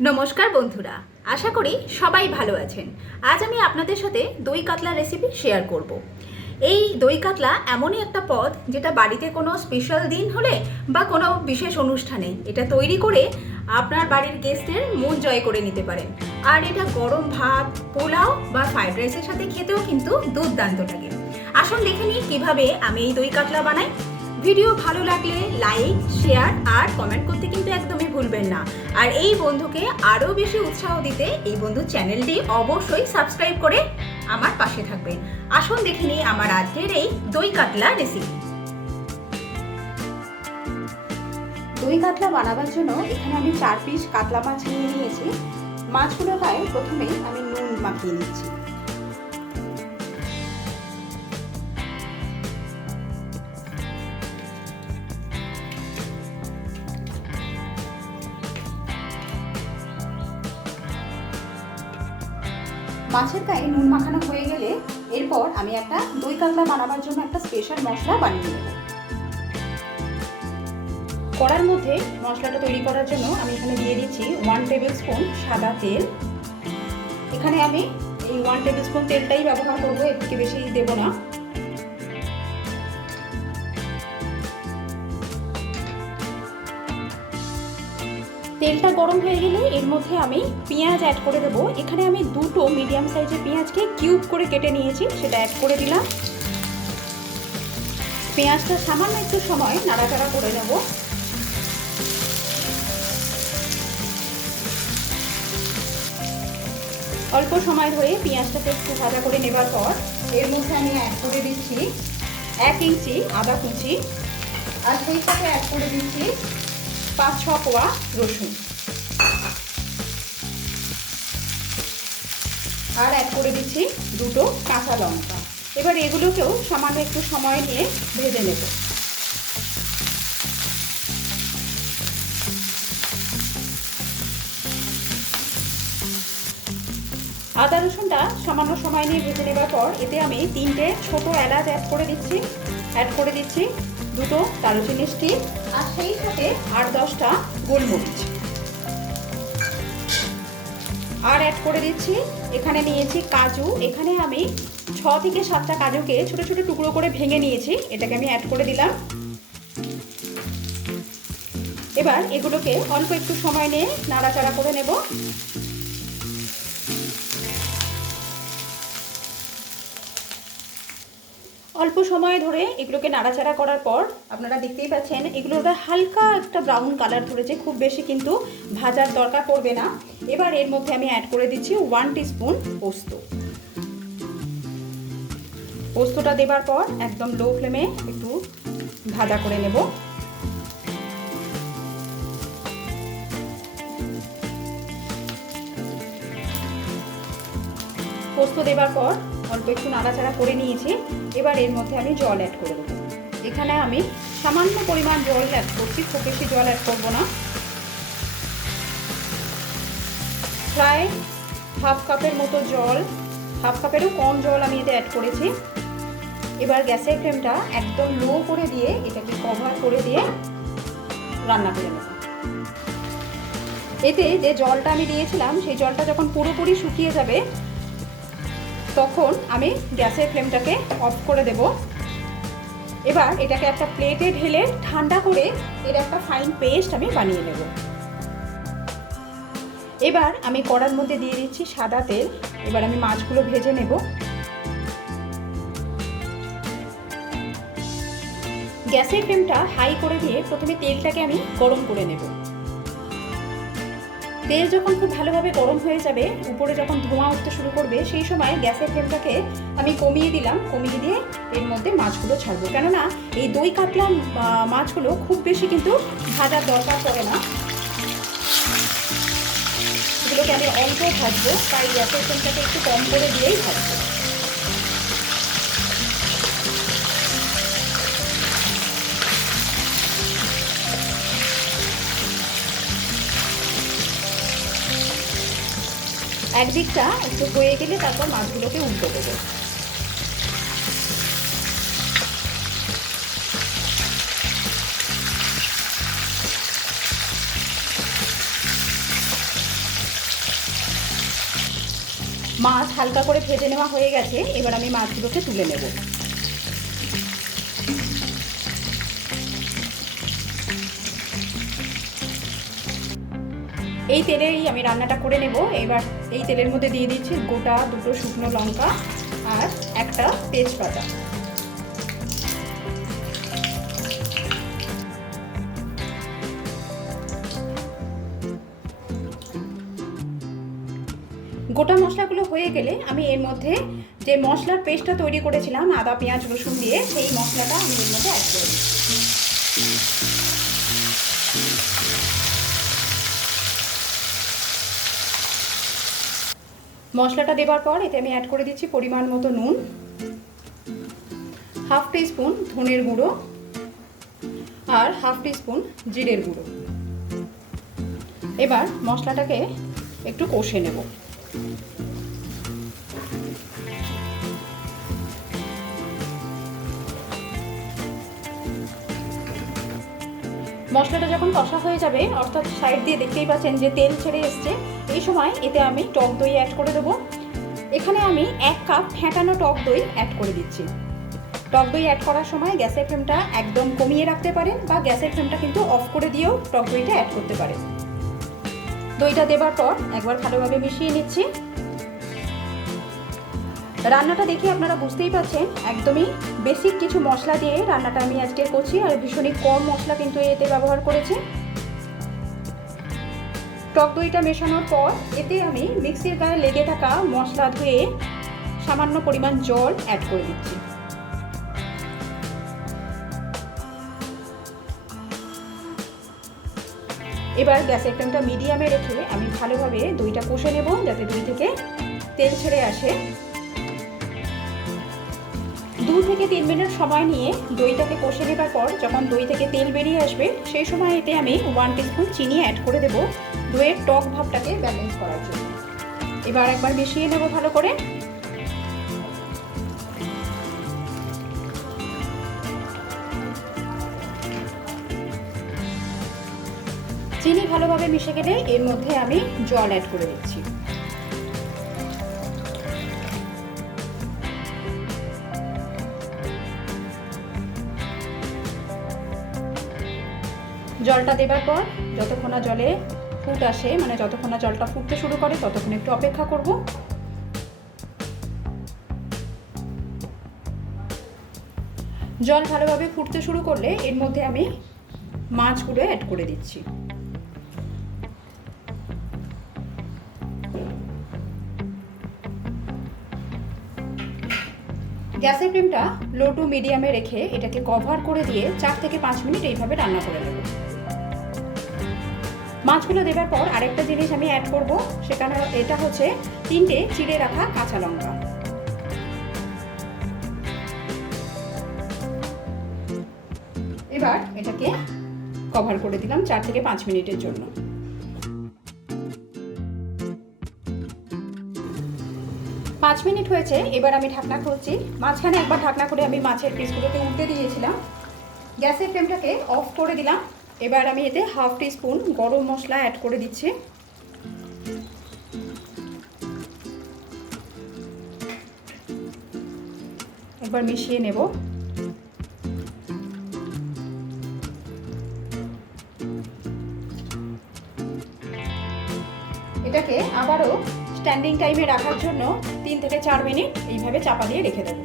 নমস্কার বন্ধুরা, আশা করি সবাই ভালো আছেন। আজ আমি আপনাদের সাথে দই কাতলা রেসিপি শেয়ার করব। এই দই কাতলা এমনই একটা পদ যেটা বাড়িতে কোনো স্পেশাল দিন হলে বা কোনো বিশেষ অনুষ্ঠানে এটা তৈরি করে আপনার বাড়ির গেস্টের মন জয় করে নিতে পারেন। আর এটা গরম ভাত, পোলাও বা ফ্রাইড রাইসের সাথে খেতেও কিন্তু দুর্দান্ত লাগে। আসুন দেখে নিই কীভাবে আমি এই দই কাতলা বানাই। ভিডিও ভালো লাগলে লাইক, শেয়ার আর কমেন্ট করতে কিন্তু একদমই ভুলবেন না। আর এই বন্ধুকে আরও বেশি উৎসাহ দিতে এই বন্ধুর চ্যানেলটি অবশ্যই সাবস্ক্রাইব করে আমার পাশে থাকবেন। আসুন দেখে নিই আমার আজকের এই দই কাতলা রেসিপি। দই কাতলা বানাবার জন্য এখানে আমি 4 পিস কাতলা মাছ নিয়ে নিয়েছি। মাছগুলো গায়ে প্রথমে আমি নুন মাখিয়ে নিচ্ছি। মাছের গায়ে নুন মাখানো হয়ে গেলে এরপর আমি একটা দই কাতলা বানাবার জন্য একটা স্পেশাল মশলা বানিয়ে নেব। কড়ার মধ্যে মশলাটা তৈরি করার জন্য আমি এখানে দিয়ে দিচ্ছি 1 টেবিল স্পুন সাদা তেল। এখানে আমি এই 1 টেবিল স্পুন তেলটাই ব্যবহার করব, এর থেকে বেশি দেব না। তেলটা গরম হয়ে গেলে এর মধ্যে আমি পেঁয়াজ অ্যাড করে দেবো। এখানে আমি 2টো মিডিয়াম সাইজের পেঁয়াজকে কিউব করে কেটে নিয়েছি, সেটা অ্যাড করে দিলাম। পেঁয়াজটা সামান্য একটু সময় নাড়াচাড়া করে নেব। অল্প সময় ধরে পেঁয়াজটাকে একটু ভাজা করে নেবার পর এর মধ্যে আমি অ্যাড করে দিচ্ছি 1 ইঞ্চি আদা কুচি, আর সেই সাথে অ্যাড করে দিচ্ছি 5-6 কোয়া রসুন, আর অ্যাড করে দিচ্ছি 2টো কাঁচা লঙ্কা। এবার এগুলোকেও সামান্য একটু সময় নিয়ে ভেজে নেব। আদা রসুনটা সামান্য সময় নিয়ে ভেজে নেবার পর এতে আমি 3টে ছোটো এলাচ অ্যাড করে দিচ্ছি 2টো দারুচিনি স্টিক, আর সেই সাথে 8-10টা গোলমরিচ, আর অ্যাড করে দিচ্ছি এখানে নিয়েছি কাজু। এখানে আমি 6 থেকে 7টা কাজুকে ছোটো ছোটো টুকরো করে ভেঙে নিয়েছি, এটাকে আমি অ্যাড করে দিলাম। এবার এগুলোকে অল্প একটু সময় নিয়ে নাড়াচাড়া করে নেব। অল্প সময় ধরে এগুলোকে নাড়াচাড়া করার পর আপনারা দেখতেই পাচ্ছেন এগুলোর হালকা একটা ব্রাউন কালার ধরেছে, খুব বেশি কিন্তু ভাজার দরকার পড়বে না। এবার এর মধ্যে আমি অ্যাড করে দিচ্ছি 1 টিস্পুন পোস্ত। পোস্তটা দেবার পর একদম লো ফ্লেমে একটু ভাজা করে নেব। পোস্ত দেবার পর অল্প একটু নাড়াচাড়া করে নিয়েছি। এবার এর মধ্যে আমি জল অ্যাড করে দেবো। এখানে আমি সামান্য পরিমাণ জল অ্যাড করছি, খুব বেশি জল অ্যাড করবো না। প্রায় হাফ কাপের মতো জল, হাফ কাপেরও কম জল আমি এতে অ্যাড করেছি। এবার গ্যাসের ফ্লেমটা একদম লো করে দিয়ে এটাকে কভার করে দিয়ে রান্না করে নেব। এতে যে জলটা আমি দিয়েছিলাম সেই জলটা যখন পুরোপুরি শুকিয়ে যাবে তখন আমি গ্যাসের ফ্লেমটাকে অফ করে দেব। এবার এটাকে একটা প্লেটে ঢেলে ঠান্ডা করে এর একটা ফাইন পেস্ট আমি বানিয়ে নেব। এবার আমি কড়ার মধ্যে দিয়ে দিচ্ছি সাদা তেল। এবার আমি মাছগুলো ভেজে নেব। গ্যাসের ফ্লেমটা হাই করে দিয়ে প্রথমে তেলটাকে আমি গরম করে নেব। তেল যখন খুব ভালোভাবে গরম হয়ে যাবে, উপরে যখন ধোঁয়া উঠতে শুরু করবে, সেই সময় গ্যাসের ফ্লেমটাকে আমি কমিয়ে দিলাম। কমিয়ে দিয়ে এর মধ্যে মাছগুলো ছাড়বো, কেননা এই দই কাতলা মাছগুলো খুব বেশি কিন্তু ভাজার দরকার পড়ে না। এগুলোকে আমি অল্প ভাজবো, তাই গ্যাসের ফ্লেমটাকে একটু কম করে দিয়েই ভাজবো। একদিকটা একটু হয়ে গেলে তারপর মাছগুলোকে উল্টো দেবো। মাছ হালকা করে ভেজে নেওয়া হয়ে গেছে, এবার আমি মাছগুলোকে তুলে নেব। এই তেলেই আমি রান্নাটা করে নেব। এবার এই তেলের মধ্যে দিয়ে দিচ্ছি গোটা 2টো শুকনো লঙ্কা আর একটা তেজপাতা। গোটা মশলাগুলো হয়ে গেলে আমি এর মধ্যে যে মশলার পেস্টটা তৈরি করেছিলাম আদা পেঁয়াজ রসুন দিয়ে, সেই মশলাটা আমি এর মধ্যে অ্যাড করে দিচ্ছি। মশলাটা দেওয়ার পর এতে আমি অ্যাড করে দিচ্ছি পরিমাণ মতো নুন, হাফ টিস্পুন ধনের গুঁড়ো আর হাফ টিস্পুন জিরের গুঁড়ো। এবার মশলাটাকে একটু কষে নেব। মশলাটা যখন কষা হয়ে যাবে, অর্থাৎ সাইড দিয়ে দেখতেই পাচ্ছেন যে তেল ছেড়ে এসছে, এই সময় এতে আমি টক দই অ্যাড করে দেবো। এখানে আমি 1 কাপ ফেটানো টক দই অ্যাড করে দিচ্ছি। টক দই অ্যাড করার সময় গ্যাসের ফ্লেমটা একদম কমিয়ে রাখতে পারেন বা গ্যাসের ফ্লেমটা কিন্তু অফ করে দিয়েও টক দইটা অ্যাড করতে পারেন। দইটা দেবার পর একবার ভালোভাবে মিশিয়ে নিচ্ছি। রান্নাটা দেখে আপনারা বুঝতেই পারছেন একদমই বেসিক কিছু মশলা দিয়ে রান্নাটা আমি আজকে করছি, আর ভীষণই কম মশলা কিন্তু এতে ব্যবহার করেছি। টক দইটা মেশানোর পর এতে আমি মিক্সির গায়ে লেগে থাকা মশলা ধুয়ে সামান্য পরিমাণ জল অ্যাড করে দিচ্ছি। এবার গ্যাসের ফ্লেমটা মিডিয়ামে রেখে আমি ভালোভাবে দইটা কষে নেব, যাতে দই থেকে তেল ছেড়ে আসে। 2 থেকে 3 মিনিট সময় নিয়ে দইটাকে কষে নেবার পর যখন দই থেকে তেল বেরিয়ে আসবে, সেই সময় এতে আমি 1 টিস্পুন চিনি অ্যাড করে দেব দইয়ের টক ভাবটাকে ব্যালেন্স করার জন্য। এবার একবার মিশিয়ে নেব ভালো করে। চিনি ভালোভাবে মিশে গেলে এর মধ্যে আমি জল অ্যাড করে দিচ্ছি। জলটা দেবার পর যতক্ষণ না জলে ফুট আসে, মানে যতক্ষণ না জলটা ফুটতে শুরু করে ততক্ষণ একটু অপেক্ষা করব। জল ভালোভাবে ফুটতে শুরু করলে এর মধ্যে আমি মাছগুলো অ্যাড করে দিচ্ছি। গ্যাসের ফ্লেমটা লো টু মিডিয়ামে রেখে এটাকে কভার করে দিয়ে 4 থেকে 5 মিনিট এইভাবে রান্না করে নেব। মাছগুলো দেবার পর আরেকটা জিনিস আমি অ্যাড করব, সেখানে এটা হচ্ছে 3টে চিড়ে রাখা কাঁচা লঙ্কা। এবার এটাকে কভার করে দিলাম 4 থেকে 5 মিনিটের জন্য। পাঁচ মিনিট হয়েছে, এবার আমি ঢাকনা খুলছি। মাঝখানে একবার ঢাকনা করে আমি মাছের পিসগুলোকে উল্টে দিয়েছিলাম। গ্যাসের ফ্লেমটাকে অফ করে দিলাম। এবার আমি এতে হাফ টিস্পুন গরম মশলা অ্যাড করে দিচ্ছি। একবার মিশিয়ে নেব। এটাকে আবারও স্ট্যান্ডিং টাইমে রাখার জন্য 3 থেকে 4 মিনিট এইভাবে চাপা দিয়ে রেখে দেবো।